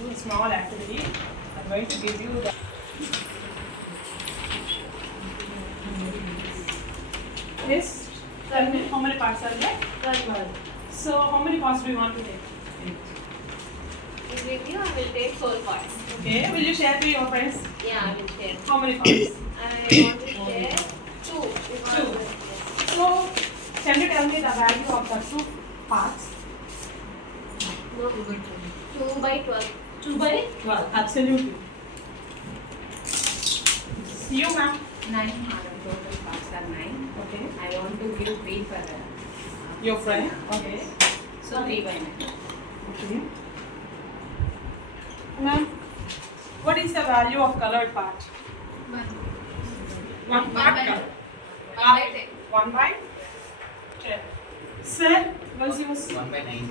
do a small activity. I'm going to give you the. Yes, tell me how many parts are there? 12. So, how many parts do you want to take? In review, I will take 4 parts. Okay, will you share to your friends? Yeah, I will share. How many parts? I want to share 2. Two. So, can you tell me the value of the 2 parts? No, 2 by 12. 2 by 12, absolutely. You, ma'am. 9 total parts are 9. Okay. I want to give 3 for Your friend? Okay. So 3 by 9. Okay. Ma'am, what is the value of colored part? 1 part color. 1 by 10. Sir, what's yours? 1 by 9.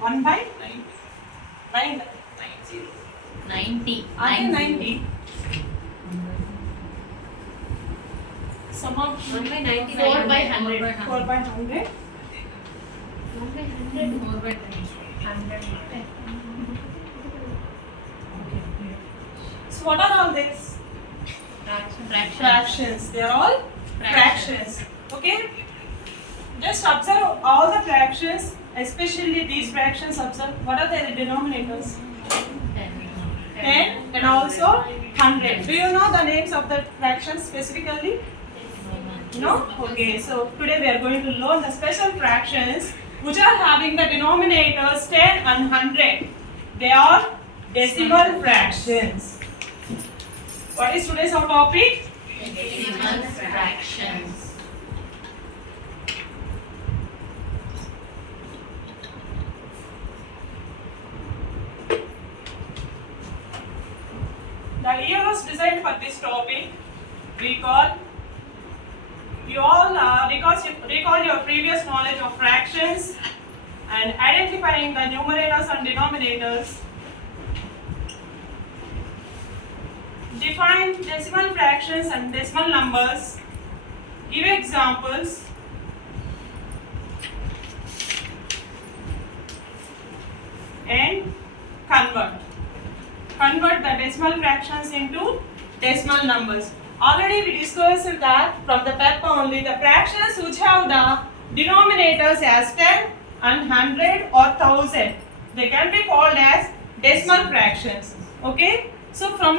1 by 9. 9. 90. 90. Are they 90? Some of 1 by 90. 4 by 100. 4 by 100. 1 by 100. 4 by 100. So what are all these? Fractions. They are all fractions. Okay? Just observe all the fractions, especially these fractions. Observe what are their denominators? 10 and also 100. Do you know the names of the fractions specifically? No? Okay, so today we are going to learn the special fractions which are having the denominators 10 and 100. They are decimal fractions. What is today's our topic? Decimal fractions. The year was designed for this topic. Recall your previous knowledge of fractions and identifying the numerators and denominators. Define decimal fractions and decimal numbers. Give examples. And convert. Convert the decimal fractions into decimal numbers. Already we discussed that from the PEP only, the fractions which have the denominators as 10 and 100 or 1000, they can be called as decimal fractions. Okay? So from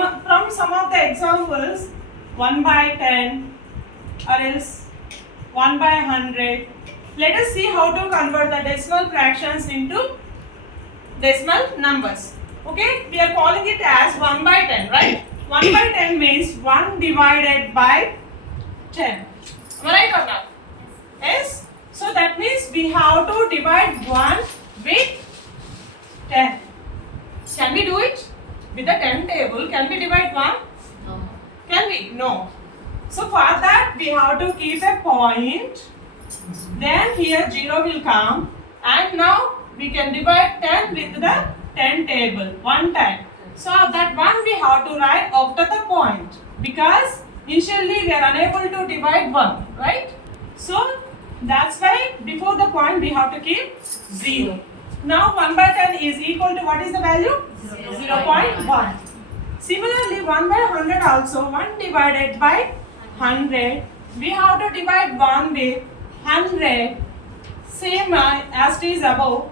some of the examples, 1 by 10 or else 1 by 100, let us see how to convert the decimal fractions into decimal numbers. Okay, we are calling it as 1 by 10, right? 1 by 10 means 1 divided by 10. Am I right or not? Yes? So that means we have to divide 1 with 10. Can we do it? With the 10 table, can we divide 1? No. Can we? No. So for that we have to keep a point. Then here 0 will come. And now we can divide 10 with the 10 table, 1 time. So that 1 we have to write after the point. Because initially we are unable to divide 1, right? So that's why before the point we have to keep 0. Now 1 by 10 is equal to what is the value? 0.1. Similarly 1 by 100 also, 1 divided by 100. We have to divide 1 with 100. Same as it is above.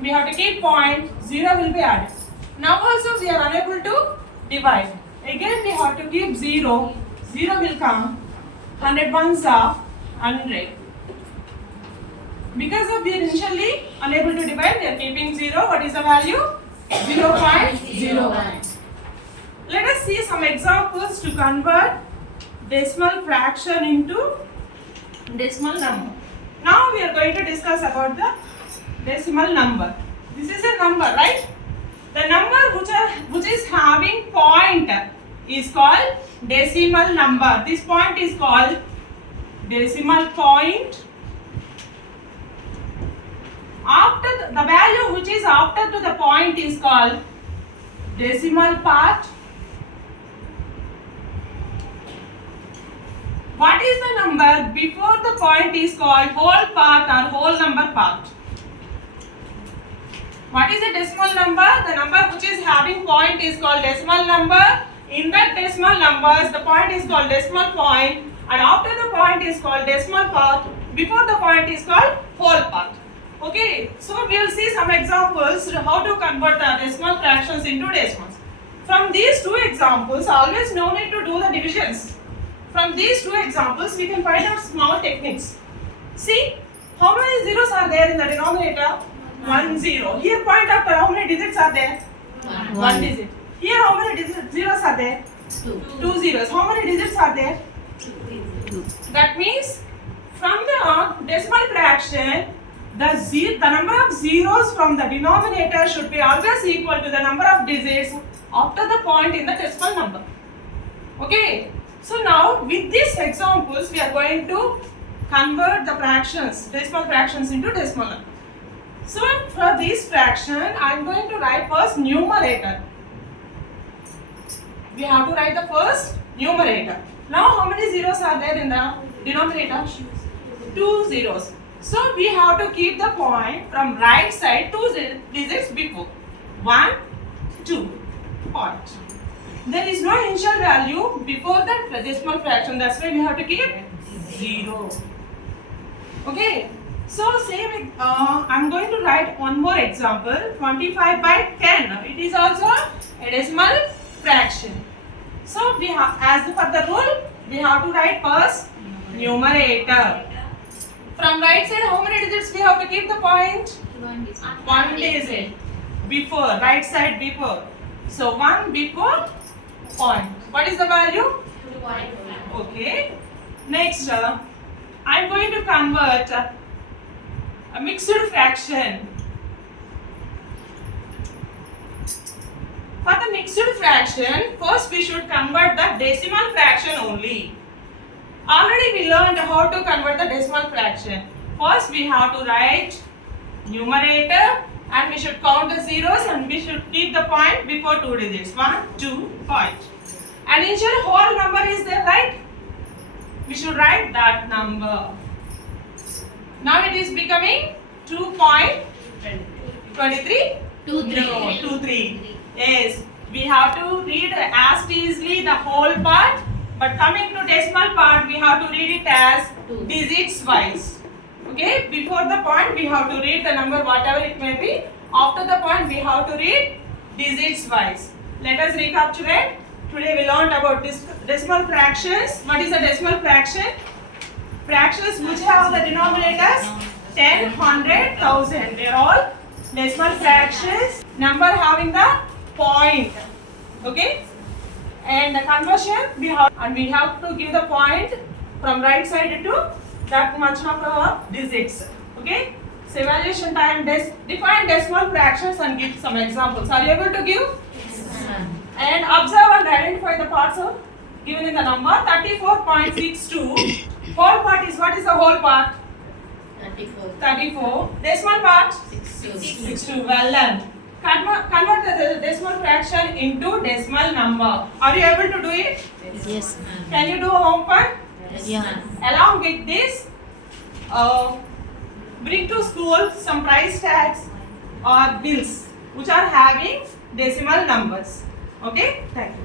We have to keep point, 0 will be added. Now also we are unable to divide. Again we have to keep 0. 0 will come. 100 ones are 100. Because of we are initially unable to divide, we are keeping 0. What is the value? 0.01. Let us see some examples to convert decimal fraction into decimal number. Now we are going to discuss about the decimal number. This is a number, right? The number which is having point is called decimal number. This point is called decimal point. After the value which is after to the point is called decimal part. What is the number before the point is called whole part or whole number part? What is a decimal number? The number which is having point is called decimal number. In that decimal numbers, the point is called decimal point, and after the point is called decimal part. Before the point is called whole part. Okay, so we will see some examples how to convert the decimal fractions into decimals. From these two examples, always no need to do the divisions. From these two examples, we can find out small techniques. See, how many zeros are there in the denominator? 1 0. Here point after how many digits are there? 1 digit. Here how many zeros are there? 2 zeros. How many digits are there? 2. That means from the decimal fraction, the number of zeros from the denominator should be always equal to the number of digits after the point in the decimal number. Okay. So now with these examples, we are going to convert the fractions, decimal fractions into decimal number. So for this fraction, I am going to write first numerator. We have to write the first numerator. Now how many zeros are there in the denominator? 2 zeros. So we have to keep the point from right side 2 digits before. 1, 2, point. There is no initial value before that decimal fraction. That's why we have to keep 0. Okay. So same. I'm going to write one more example. 25 by 10. It is also a decimal fraction. So we have, as per the rule, we have to write first numerator. From right side, how many digits we have to keep the point? 1 digit. Before, right side before. So 1 before point. What is the value? 2.5. Okay. Next, I'm going to convert a mixed fraction. For the mixed fraction, first we should convert the decimal fraction only. Already we learned how to convert the decimal fraction. First we have to write numerator and we should count the zeros and we should keep the point before 2 digits. 1, 2, point. And initial whole number is there, right? We should write that number. Now it is becoming 2.23. 23. Yes, we have to read as easily the whole part, but coming to decimal part, we have to read it as digits wise. Okay, before the point, we have to read the number whatever it may be. After the point, we have to read digits wise. Let us recapitulate. Today we learned about decimal fractions. What is a decimal fraction? Fractions which have the denominators 10, 100, 1000. They are all decimal fractions. Number having the point. Okay? And the conversion we have to give the point from right side to that much number of digits. Okay? So evaluation time, define decimal fractions and give some examples. Are you able to give? Yes, ma'am. And observe and identify the parts of given in the number 34.62. Whole part is, what is the whole part? 34. Decimal part? 62. Well done. Convert the decimal fraction into decimal number. Are you able to do it? Yes. Can you do homework? Yeah. Along with this, bring to school some price tags or bills which are having decimal numbers. Okay? Thank you.